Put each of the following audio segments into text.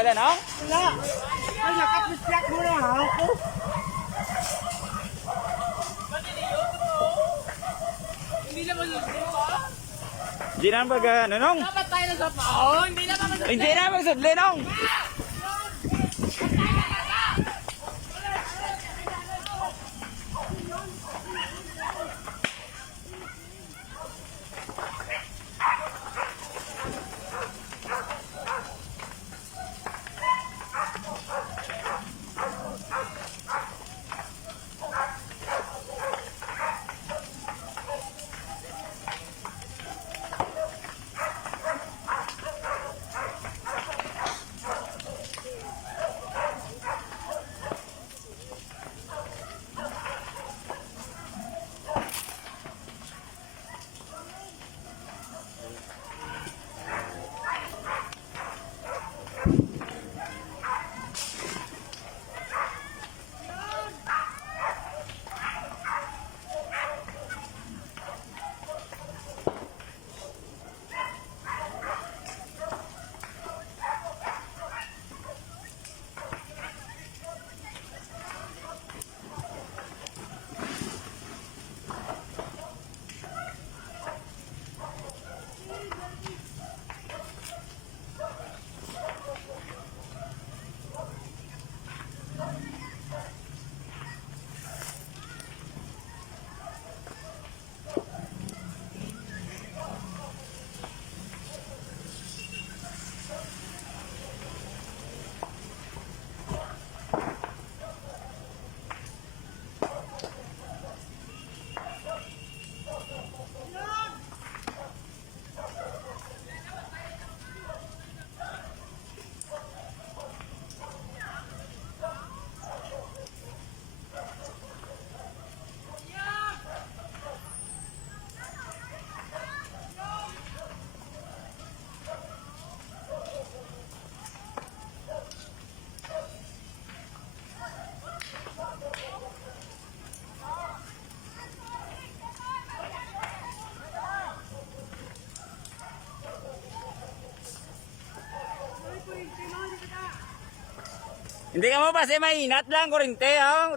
wala no? Wala. Ay, nakapisyak mo na ako. Hindi naman yun, di ba? Hindi na pag ano nong? Dapat tayo na sa paon. Hindi naman Hindi na magsudli nong. Hindi ka mo kasi mainat lang kurente oh.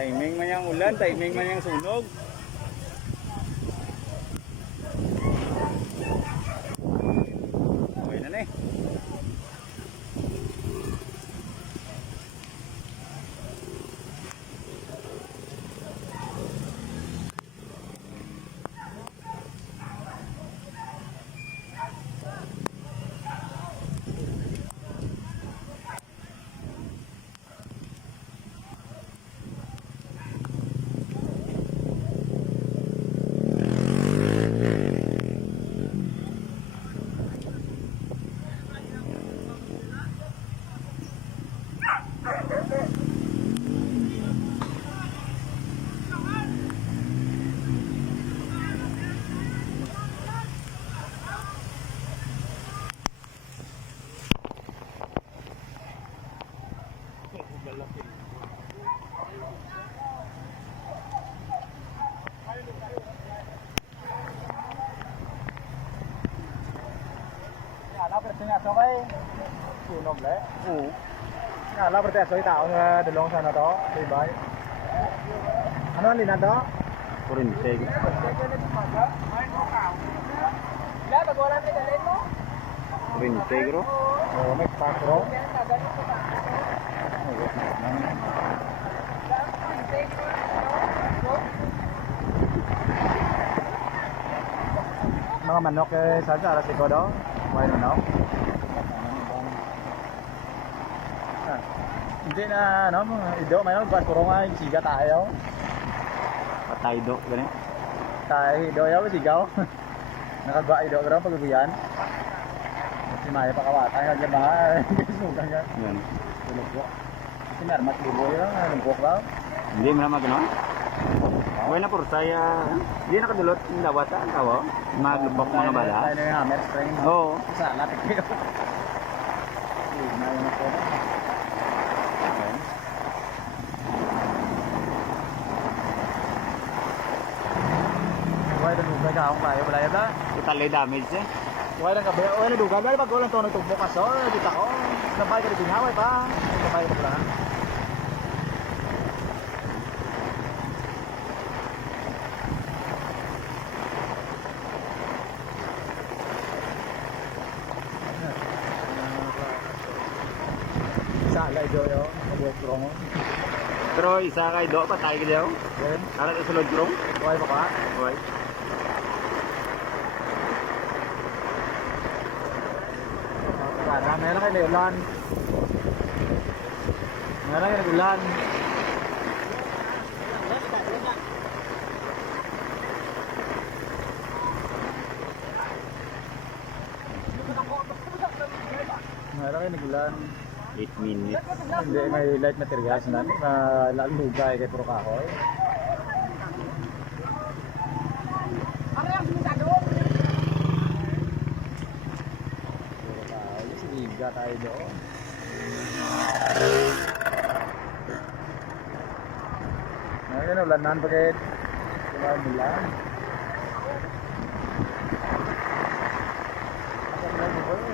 Timing man yung ulan, timing man yung sunog. Okay na na eh. Singaso kay sunog le. Oo. Ngala berarti aso tao nga dalong sana to, tibay. Ano ang linan to? Kurente. Kurente bro. Oh, may pakro. Mga manok eh sa aras ko do. May no. Hindi na ano, ido may no buat kurungan siga tayo. Patay do gani. Tayo ido yaw sigaw. Nakagwa ido garo pagabuyan. Si Maya pa kawata nga jamaah. Sugan nga. Yan. Tulog ko. Si Mermat libo yo, lumpok ba? Hindi mo na magano. Wala na por saya. Hindi nakadulot ng dawata ang tawo. Maglubok mga bala. Tayo na yung hammer string. Oo. Sa lapit ko. Na yun ako. Wala na duga ka akong kayo. Wala yan ba? Total damage eh. Wala na kabe. Wala na duga. Wala pag walang tono itong bukas. O, dito ko. Sabay ka rin haway pa. Sabay ka pala. Sala ito yo. Mabuhat ko mo. Pero isa kay do patay ka daw. Then, Ara sa sulod krong. wala pa ka. Okay. Meron kayo ulan. Meron kayo ulan. Meron kayo ulan. 8 minutes. Hindi, may light materials na. Lugay kay puro kahoy. Puro kahoy. Siga tayo doon. Ngayon, ulanan bakit? Ulan.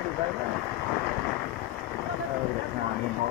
Lugay na. Ngangin mo.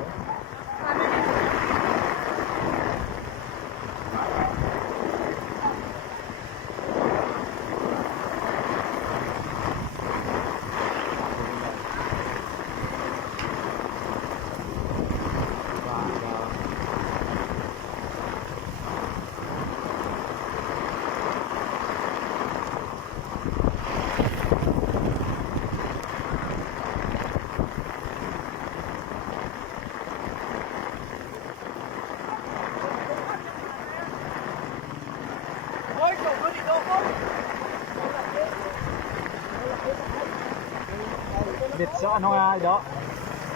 Ditso, ano nga ito?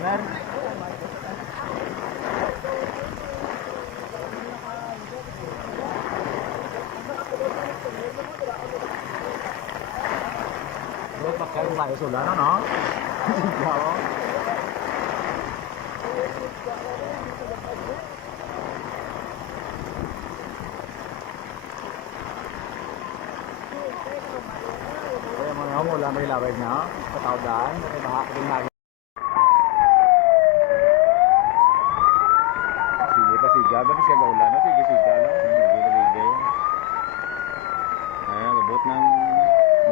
Mer? Bro, pakai tayo sulan, ano? Wow. Kaya mga mo lang may laway niya, patawdan, may bahak din na. Sige pa siya, dapat siya gaulan, sige sigaw no. Bigay. Kaya gabot ng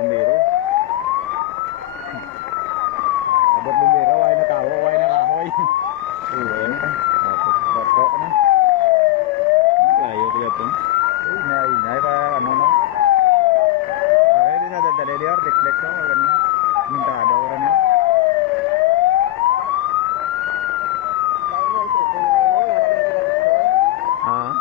numero. Abot bumbero, ay na tao, ay na kahoy. Uwan. Bato na. Kaya kaya po. Inay pa ano no. Ay din na dadali dia reflex no ano. Minta ada orang no. Ah.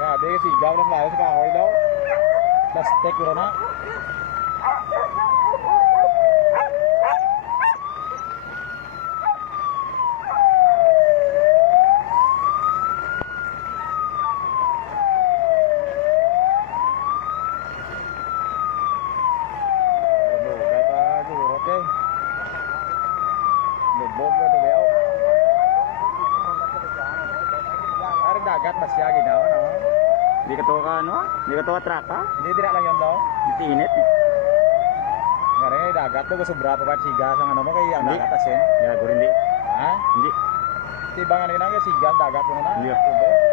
Grabe sigaw ng layo sa kahoy daw. Plastic ko na. Dagat ba siya ginawa no? Di ka to ka ano? Di ka to ka traka? Hindi dira lang yan daw. Di init. Ngayon dagat daw sobra pa ba sigas ang ano mo kay ang Hindi. dagat asin. Gago rin di. Ha? Hindi. Tibangan nga sigas dagat mo na. Hindi. Tubig.